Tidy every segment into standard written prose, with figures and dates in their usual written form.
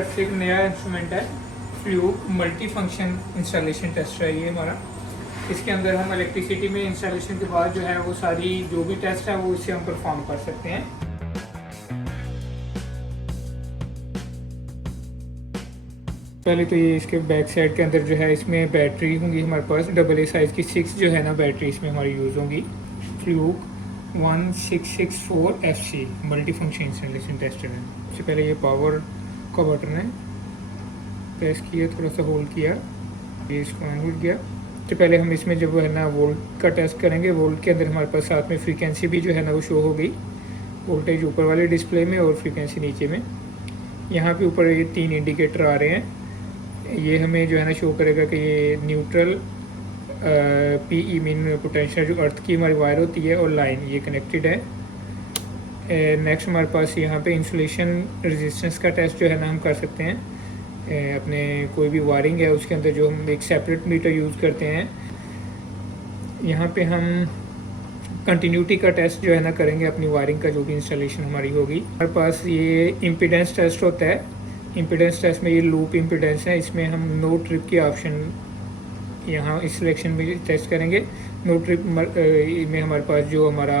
पर से एक नया इंस्ट्रूमेंट है, fluke multi function installation tester है ये हमारा। इसके अंदर हम इलेक्ट्रिसिटी में इंस्टॉलेशन के बाद जो है वो सारी जो भी टेस्ट है वो इससे हम परफॉर्म कर सकते हैं। पहले तो ये इसके बैक साइड के अंदर जो है इसमें बैटरी होंगी हमारे पास AA साइज़ की 6 जो है ना बैटरी इसमें हमारी यूज़ होंगी। Fluke 1664 FC multi function installation tester है। सबसे पहले ये पावर का बटन है, प्रेस किया, थोड़ा सा होल्ड किया, ये इसको ऑन किया। तो पहले हम इसमें जब है ना वोल्ट का टेस्ट करेंगे। वोल्ट के अंदर हमारे पास साथ में फ्रीक्वेंसी भी जो है ना वो शो हो गई, वोल्टेज ऊपर वाले डिस्प्ले में और फ्रीक्वेंसी नीचे में। यहाँ पे ऊपर ये 3 इंडिकेटर आ रहे हैं। ये हमें जो है ना शो करेगा कि ये न्यूट्रल PE मीन पोटेंशियल जो अर्थ की हमारी वायर होती है और लाइन ये कनेक्टेड है। नेक्स्ट हमारे पास यहाँ पे इंसुलेशन रेजिस्टेंस का टेस्ट जो है ना हम कर सकते हैं। अपने कोई भी वायरिंग है उसके अंदर जो हम एक सेपरेट मीटर यूज़ करते हैं। यहाँ पे हम कंटिन्यूटी का टेस्ट जो है ना करेंगे अपनी वायरिंग का जो भी इंस्टॉलेशन हमारी होगी। हमारे पास ये इम्पीडेंस टेस्ट होता है। इम्पीडेंस टेस्ट में ये लूप इम्पीडेंस है, इसमें हम नो ट्रिप की ऑप्शन यहाँ इस सिलेक्शन में टेस्ट करेंगे। नो ट्रिप में हमारे पास जो हमारा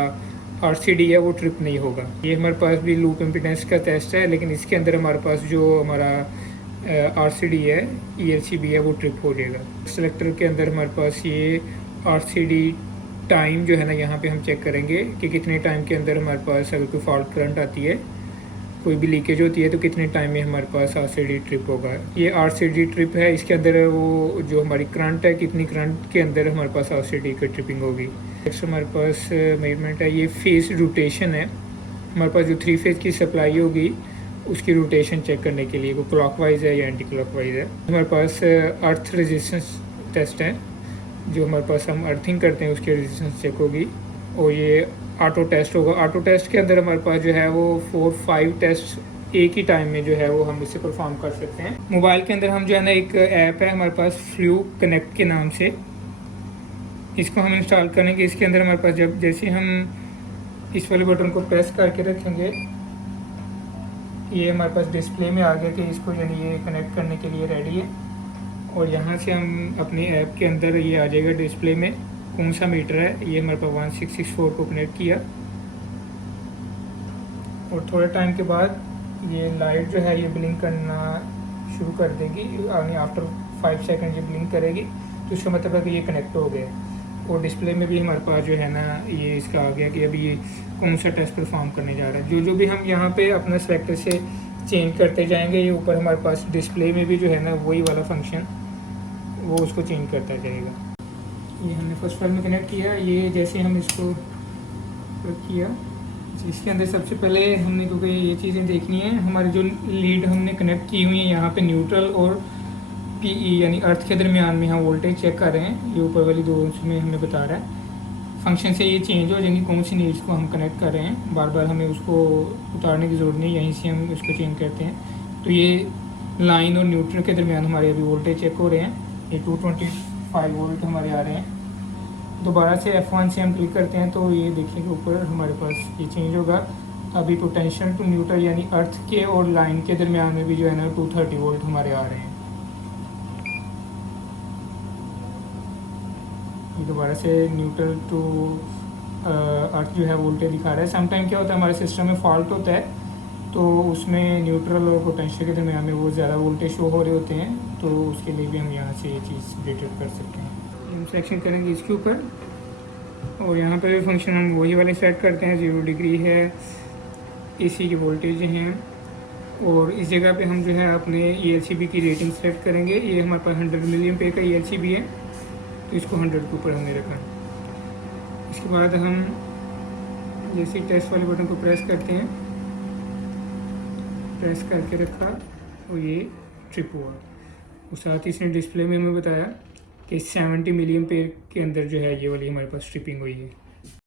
RCD है वो ट्रिप नहीं होगा। ये हमारे पास भी लूप इम्पीडेंस का टेस्ट है, लेकिन इसके अंदर हमारे पास जो हमारा RCD है ELCB है वो ट्रिप हो जाएगा। सेलेक्टर के अंदर हमारे पास ये RCD टाइम जो है ना यहाँ पे हम चेक करेंगे कि कितने टाइम के अंदर हमारे पास अगर कोई फॉल्ट करंट आती है, कोई भी लीकेज होती है तो कितने टाइम में हमारे पास RCD ट्रिप होगा। ये RCD ट्रिप है, इसके अंदर वो जो हमारी करंट है कितनी करंट के अंदर हमारे पास RCD की ट्रिपिंग होगी। नेक्स्ट हमारे पास मेजरमेंट है, ये फेस रोटेशन है। हमारे पास जो 3 फेज की सप्लाई होगी उसकी रोटेशन चेक करने के लिए वो क्लॉकवाइज है या एंटी क्लॉकवाइज है। हमारे पास अर्थ रेजिस्टेंस टेस्ट है, जो हमारे पास हम अर्थिंग करते हैं उसकी रेजिस्टेंस चेक होगी। और ये ऑटो टेस्ट होगा। ऑटो टेस्ट के अंदर हमारे पास जो है वो 4-5 टेस्ट एक ही टाइम में जो है वो हम इसे परफॉर्म कर सकते हैं। मोबाइल के अंदर हम जो है ना एक ऐप है हमारे पास फ्लूक कनेक्ट के नाम से, इसको हम इंस्टॉल करेंगे। इसके अंदर हमारे पास जब जैसे हम इस वाले बटन को प्रेस करके रखेंगे ये हमारे पास डिस्प्ले में आ गया कि इसको यानी ये कनेक्ट करने के लिए रेडी है। और यहाँ से हम अपनी ऐप के अंदर ये आ जाएगा डिस्प्ले में कौन सा मीटर है। ये हमारे पास 1664 को कनेक्ट किया और थोड़े टाइम के बाद ये लाइट जो है ये ब्लिंक करना शुरू कर देगी। यानी आफ्टर 5 सेकंड ये ब्लिंक करेगी तो इसका मतलब है कि ये कनेक्ट हो गया। और डिस्प्ले में भी हमारे पास जो है ना ये इसका आ गया कि अभी ये कौन सा टेस्ट परफॉर्म करने जा रहा है। जो भी हम यहाँ पे अपना सेलेक्टर से चेंज करते जाएंगे ये ऊपर हमारे पास डिस्प्ले में भी जो है ना वही वाला फंक्शन वो उसको चेंज करता जाएगा। ये हमने फर्स्ट वाले में कनेक्ट किया। ये जैसे हम इसको किया इसके अंदर सबसे पहले हमने, क्योंकि ये चीज़ें देखनी है, हमारी जो लीड हमने कनेक्ट की हुई है यहाँ पे न्यूट्रल और PE यानी अर्थ के दरमियान में हम वोल्टेज चेक कर रहे हैं। ये ऊपर वाली 2 में हमें बता रहा है फंक्शन से ये चेंज हो जाएंगी कौन सी नीड्स को हम कनेक्ट कर रहे हैं। बार बार हमें उसको उतारने की ज़रूरत नहीं, यहीं से हम उसको चेंज करते हैं। तो ये लाइन और न्यूट्रल के दरमियान हमारे अभी वोल्टेज चेक हो रहे हैं। ये 225 वोल्ट हमारे आ रहे हैं। दोबारा से F1 से हम क्लिक करते हैं तो ये देखिए कि ऊपर हमारे पास ये चेंज होगा। अभी पोटेंशियल टू न्यूट्रल यानी अर्थ के और लाइन के दरमियान में भी जो है ना 230 वोल्ट हमारे आ रहे हैं। दोबारा से न्यूट्रल टू अर्थ जो है वोल्टेज दिखा रहा है। समटाइम क्या होता है हमारे सिस्टम में फॉल्ट होता है तो उसमें न्यूट्रल और पोटेंशियल के दरमियान में वो ज़्यादा वोल्टेज शो हो रहे होते हैं, तो उसके लिए भी हम यहाँ से ये चीज़ डिटेक्ट कर सकते हैं। हम सिलेक्शन करेंगे इसके ऊपर और यहाँ पर फंक्शन हम वही वाले सेट करते हैं। 0 डिग्री है, AC की वोल्टेज हैं। और इस जगह पे हम जो है अपने ELCB की रेटिंग सेलेक्ट करेंगे। ये हमारे पास 100 मिलियन पे का ELCB है तो इसको 100 के ऊपर हमने रखा। इसके बाद हम जैसे टेस्ट वाले बटन को प्रेस करते हैं, प्रेस करके रखा और ये ट्रिप हुआ। और साथ ही इसने डिस्प्ले में हमें बताया कि 70 मिलियन पे के अंदर जो है ये वाली हमारे पास ट्रिपिंग हुई है।